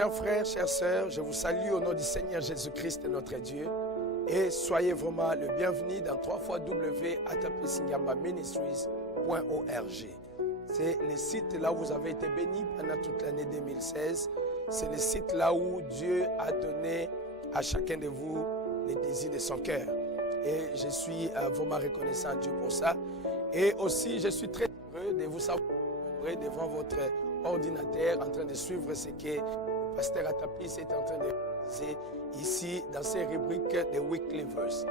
Chers frères, chères sœurs, je vous salue au nom du Seigneur Jésus-Christ, notre Dieu. Et soyez vraiment le bienvenu dans www.atapisingamaministries.org. C'est le site là où vous avez été bénis pendant toute l'année 2016. C'est le site là où Dieu a donné à chacun de vous les désirs de son cœur. Et je suis vraiment reconnaissant à Dieu pour ça. Et aussi, je suis très heureux de vous savoir devant votre ordinateur en train de suivre ce que le pasteur Atapis est en train de réaliser ici dans ces rubriques de Weekly Verse.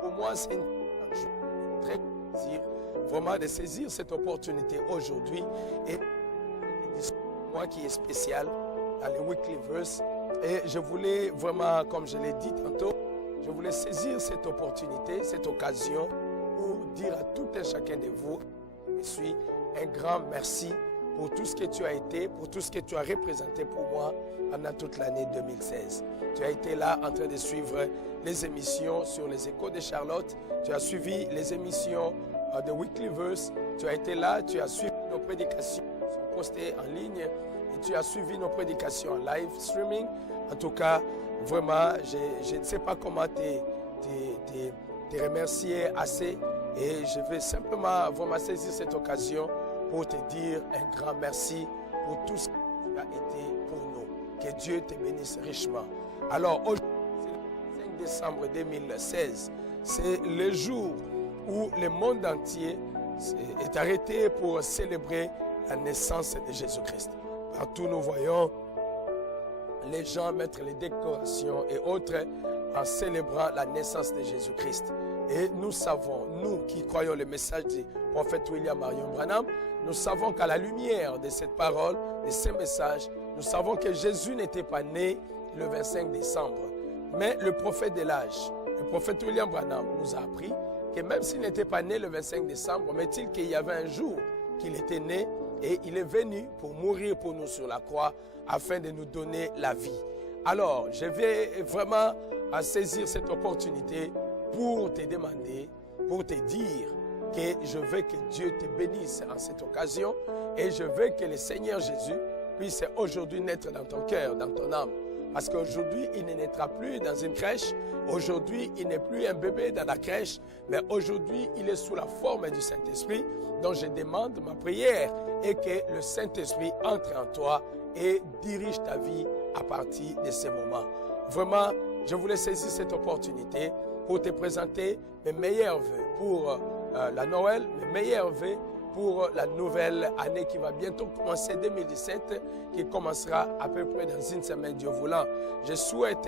Pour moi, c'est un très plaisir vraiment de saisir cette opportunité aujourd'hui et moi qui est spécial dans les Weekly Verse. Et je voulais vraiment, comme je l'ai dit tantôt, je voulais saisir cette opportunité, cette occasion pour dire à tout un chacun de vous, je suis un grand merci pour tout ce que tu as été, pour tout ce que tu as représenté pour moi pendant toute l'année 2016. Tu as été là en train de suivre les émissions sur les échos de Charlotte, tu as suivi les émissions de Weekly Verse, tu as été là, tu as suivi nos prédications postées en ligne et tu as suivi nos prédications en live streaming. En tout cas, vraiment, je ne sais pas comment te remercier assez et je vais simplement vraiment saisir cette occasion pour te dire un grand merci pour tout ce que tu as été pour nous. Que Dieu te bénisse richement. Alors aujourd'hui, c'est le 5 décembre 2016. C'est le jour où le monde entier est arrêté pour célébrer la naissance de Jésus-Christ. Partout nous voyons les gens mettre les décorations et autres en célébrant la naissance de Jésus-Christ. Et nous savons, nous qui croyons le message du prophète William Marion Branham, nous savons qu'à la lumière de cette parole, de ce message, nous savons que Jésus n'était pas né le 25 décembre. Mais le prophète de l'âge, le prophète William Branham nous a appris que même s'il n'était pas né le 25 décembre, mais il qu'il y avait un jour qu'il était né et il est venu pour mourir pour nous sur la croix afin de nous donner la vie. Alors, je vais vraiment saisir cette opportunité pour te demander, pour te dire que je veux que Dieu te bénisse en cette occasion et je veux que le Seigneur Jésus puisse aujourd'hui naître dans ton cœur, dans ton âme. Parce qu'aujourd'hui, il ne naîtra plus dans une crèche. Aujourd'hui, il n'est plus un bébé dans la crèche. Mais aujourd'hui, il est sous la forme du Saint-Esprit. Donc, je demande ma prière et que le Saint-Esprit entre en toi et dirige ta vie à partir de ce moment. Vraiment, je voulais saisir cette opportunité pour te présenter mes meilleurs vœux pour la Noël, mes meilleurs vœux pour la nouvelle année qui va bientôt commencer, 2017, qui commencera à peu près dans une semaine, Dieu voulant. Je te souhaite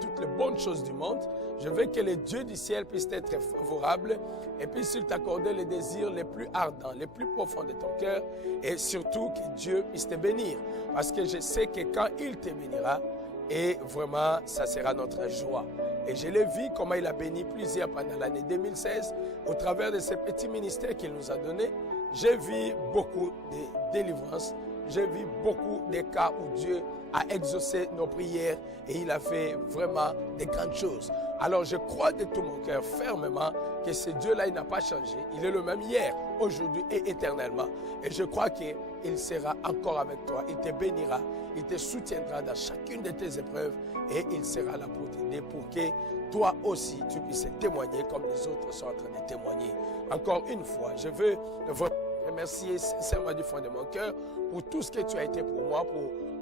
toutes les bonnes choses du monde. Je veux que le Dieu du ciel puisse être favorable et puisse t'accorder les désirs les plus ardents, les plus profonds de ton cœur et surtout que Dieu puisse te bénir. Parce que je sais que quand il te bénira, et vraiment, ça sera notre joie. Et je l'ai vu comment il a béni plusieurs pendant l'année 2016 au travers de ces petits ministères qu'il nous a donnés. J'ai vu beaucoup de délivrances. J'ai vu beaucoup de cas où Dieu a exaucé nos prières et il a fait vraiment de grandes choses. Alors je crois de tout mon cœur fermement que ce Dieu-là, il n'a pas changé. Il est le même hier, aujourd'hui et éternellement. Et je crois qu'il sera encore avec toi. Il te bénira, il te soutiendra dans chacune de tes épreuves et il sera là pour t'aider pour que toi aussi tu puisses témoigner comme les autres sont en train de témoigner. Encore une fois, je veux vous remercier sincèrement du fond de mon cœur pour tout ce que tu as été pour moi,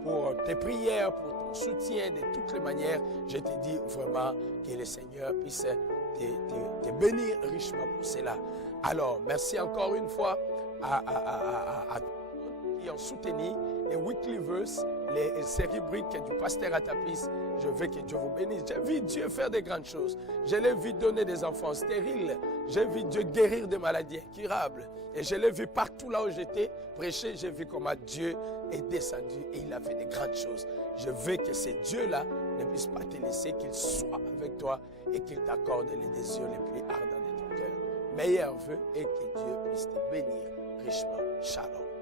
pour tes prières, pour ton soutien de toutes les manières. Je te dis vraiment que le Seigneur puisse te bénir richement pour cela. Alors, merci encore une fois à tous qui ont soutenu les Weekly Verse, ces rubriques du pasteur Atapis. Je veux que Dieu vous bénisse. J'ai vu Dieu faire de grandes choses. Je l'ai vu donner des enfants stériles. J'ai vu Dieu guérir des maladies incurables. Et je l'ai vu partout là où j'étais prêcher. J'ai vu comment Dieu est descendu et il a fait de grandes choses. Je veux que ce Dieu-là ne puisse pas te laisser, qu'il soit avec toi et qu'il t'accorde les désirs les plus ardents de ton cœur. Meilleurs vœux et que Dieu puisse te bénir richement. Shalom.